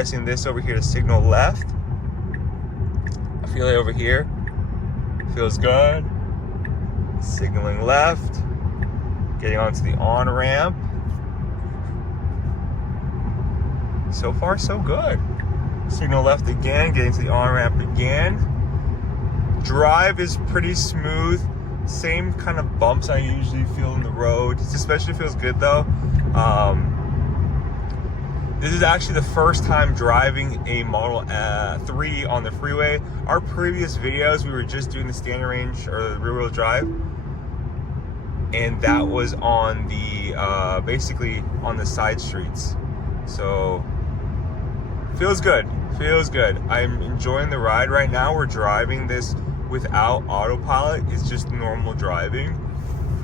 pressing this over here to signal left. I feel it over here. Feels good. Signaling left. Getting onto the on-ramp. So far, so good. Signal left again, getting to the on-ramp again. Drive is pretty smooth. Same kind of bumps I usually feel in the road. It especially feels good though. This is actually the first time driving a Model 3 on the freeway. Our previous videos, we were just doing the standard range or the rear-wheel drive. And that was on the, basically on the side streets. So, feels good, feels good. I'm enjoying the ride right now. We're driving this without autopilot. It's just normal driving.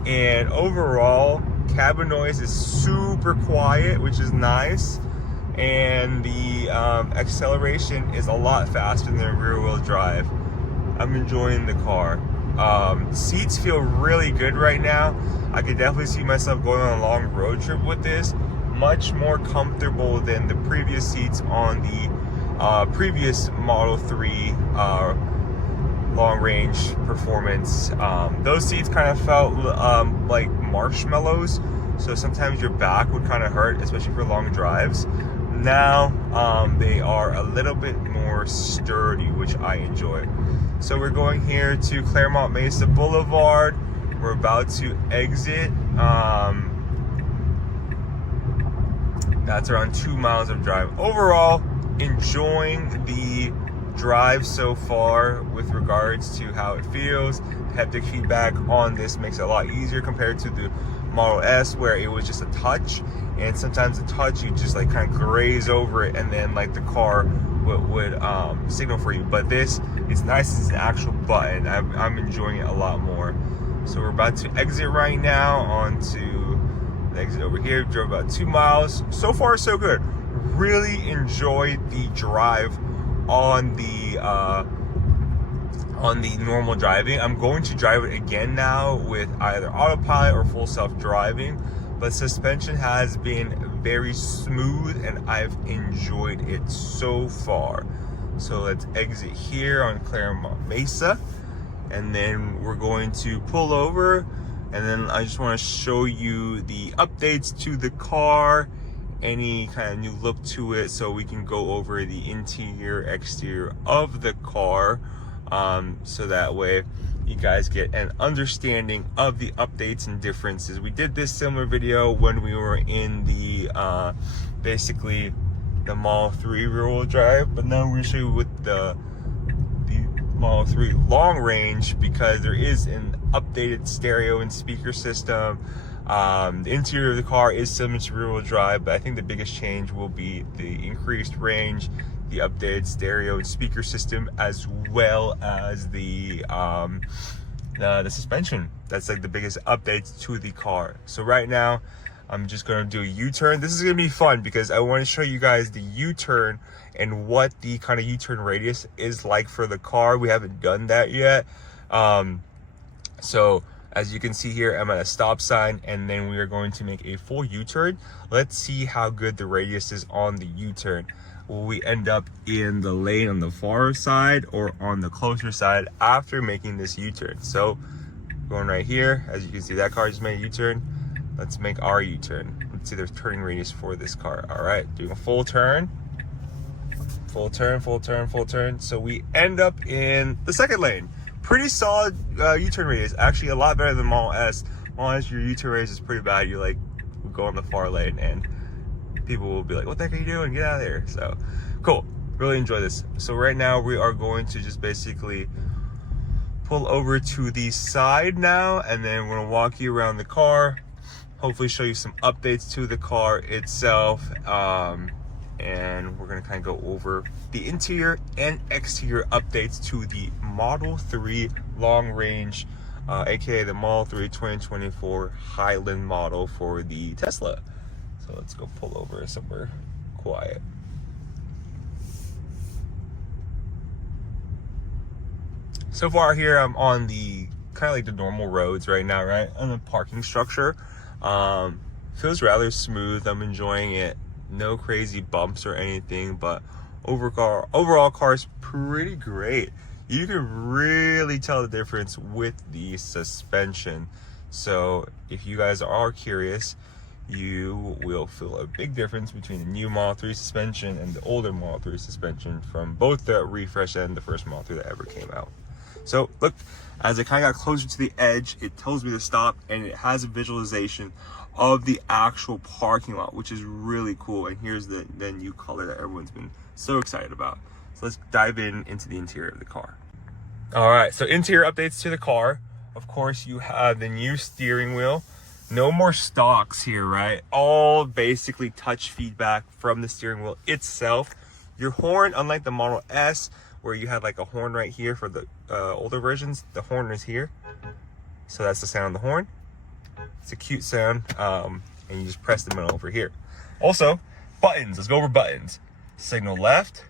And overall, cabin noise is super quiet, which is nice. And the acceleration is a lot faster than the rear-wheel drive. I'm enjoying the car. Seats feel really good right now. I could definitely see myself going on a long road trip with this. Much more comfortable than the previous seats on the previous Model 3 long range performance. Those seats kind of felt like marshmallows, so sometimes your back would kind of hurt, especially for long drives. Now they are a little bit more sturdy, which I enjoy. So we're going here to Claremont Mesa Boulevard. We're about to exit. That's around 2 miles of drive. Overall, enjoying the drive so far with regards to how it feels. Haptic feedback on this makes it a lot easier compared to the Model S, where it was just a touch, and sometimes the touch you just like kind of graze over it, and then like the car would signal for you. But this, it's nice, it's an actual button. I'm enjoying it a lot more. So we're about to exit right now onto the exit over here. Drove about 2 miles. So far, so good. Really enjoyed the drive on the normal driving. I'm going to drive it again now with either autopilot or full self-driving, but suspension has been very smooth and I've enjoyed it so far. So let's exit here on Claremont Mesa, and then we're going to pull over, and then I just want to show you the updates to the car, any kind of new look to it, so we can go over the interior, exterior of the car, so that way you guys get an understanding of the updates and differences. We did this similar video when we were in the basically the Model 3 rear-wheel drive, but now we're going to show you with the Model 3 long range, because there is an updated stereo and speaker system. The interior of the car is similar to rear-wheel drive, but I think the biggest change will be the increased range, the updated stereo and speaker system, as well as the suspension. That's like the biggest updates to the car. So right now, I'm just gonna do a U-turn. This is gonna be fun because I want to show you guys the U-turn and what the kind of U-turn radius is like for the car. We haven't done that yet. So as you can see here, I'm at a stop sign, and then we are going to make a full U-turn. Let's see how good the radius is on the U-turn. Will we end up in the lane on the far side or on the closer side after making this U-turn? So going right here, as you can see, that car just made a U-turn. Let's make our U-turn. Let's see the turning radius for this car. All right, doing a full turn. Full turn, full turn, full turn. So we end up in the second lane. Pretty solid U-turn radius. Actually, a lot better than Model S. Model S, your U-turn radius is pretty bad. You like go on the far lane and people will be like, what the heck are you doing? Get out of there. So cool, really enjoy this. So right now we are going to just basically pull over to the side now, and then we're gonna walk you around the car, hopefully show you some updates to the car itself, and we're gonna kind of go over the interior and exterior updates to the Model 3 long range, aka the Model 3 2024 Highland model for the Tesla. So let's go pull over somewhere quiet. So far here, I'm on the kind of like the normal roads right now, right? On the parking structure. Feels rather smooth. I'm enjoying it. No crazy bumps or anything, but overall car is pretty great. You can really tell the difference with the suspension. So if you guys are curious, you will feel a big difference between the new Model 3 suspension and the older Model 3 suspension from both the refresh and the first Model 3 that ever came out. So look, as I kind of got closer to the edge, it tells me to stop, and it has a visualization of the actual parking lot, which is really cool. And here's the new color that everyone's been so excited about. So let's dive into the interior of the car. All right, so interior updates to the car. Of course, you have the new steering wheel. No more stocks here, right? All basically touch feedback from the steering wheel itself. Your horn, unlike the Model S, where you had like a horn right here for the older versions, the horn is here. So that's the sound of the horn. It's a cute sound, and you just press the button over here. Also, buttons. Let's go over buttons. Signal left,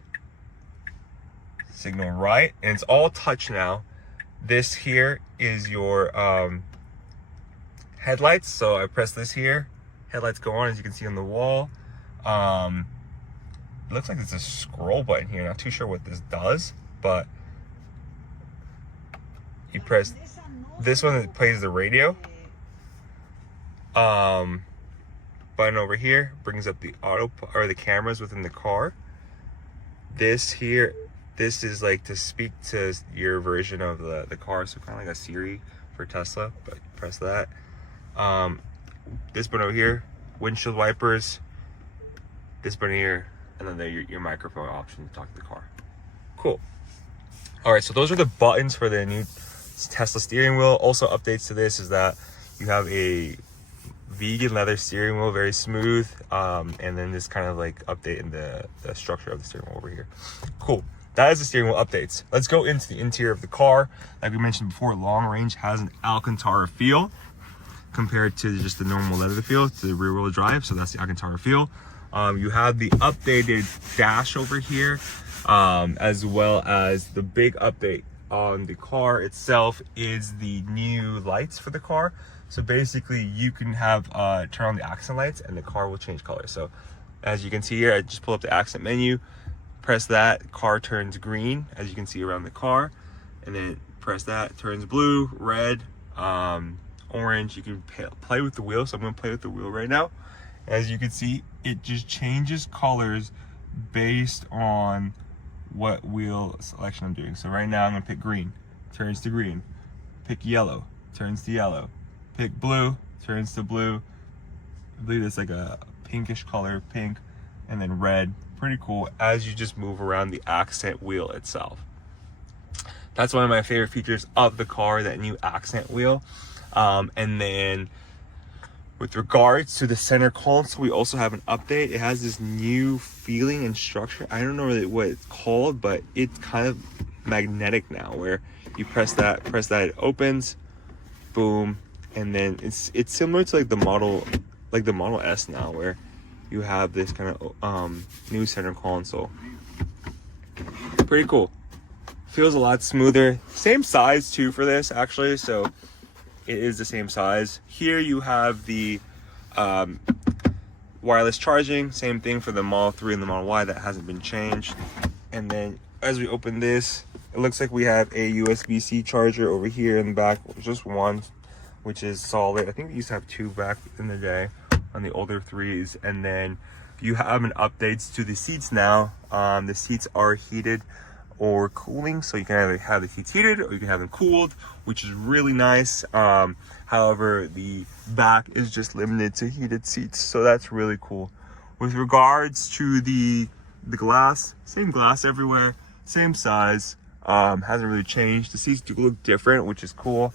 signal right, and it's all touch now. This here is your headlights. So I press this here, headlights go on, as you can see on the wall. It looks like it's a scroll button here. Not too sure what this does, but you press this one, that plays the radio. Button over here brings up the auto or the cameras within the car. This here, this is like to speak to your version of the car, so kind of like a Siri for Tesla, but press that. This button over here, windshield wipers, this button here, and then your microphone option to talk to the car. Cool. All right, so those are the buttons for the new Tesla steering wheel. Also updates to this is that you have a vegan leather steering wheel, very smooth, and then this kind of like update in the structure of the steering wheel over here. Cool. That is the steering wheel updates. Let's go into the interior of the car. Like we mentioned before, long range has an Alcantara feel compared to just the normal leather feel to the rear wheel drive. So that's the Alcantara feel. You have the updated dash over here, as well as the big update on the car itself is the new lights for the car. So basically you can have turn on the accent lights and the car will change color. So as you can see here, I just pull up the accent menu, press that, car turns green, as you can see around the car, and then press that, turns blue, red, orange. You can play with the wheel, so I'm gonna play with the wheel right now. As you can see, it just changes colors based on what wheel selection I'm doing. So right now I'm gonna pick green, turns to green. Pick yellow, turns to yellow. Pick blue, turns to blue. I believe it's like a pinkish color, pink, and then red. Pretty cool as you just move around the accent wheel itself. That's one of my favorite features of the car, that new accent wheel. And then with regards to the center console, we also have an update. It has this new feeling and structure. I don't know really what it's called, but it's kind of magnetic now, where you press that, it opens, boom, and then it's similar to like the Model S now, where you have this kind of new center console. Pretty cool. Feels a lot smoother. Same size too for this, actually, so it is the same size. Here you have the wireless charging, same thing for the Model 3 and the Model Y, that hasn't been changed. And then as we open this, it looks like we have a USB-C charger over here in the back, just one, which is solid. I think we used to have two back in the day on the older 3s. And then you have an updates to the seats now. The seats are heated or cooling, so you can either have the seats heated or you can have them cooled, which is really nice. However, the back is just limited to heated seats, so that's really cool. With regards to the glass, same glass everywhere, same size, hasn't really changed. The seats do look different, which is cool.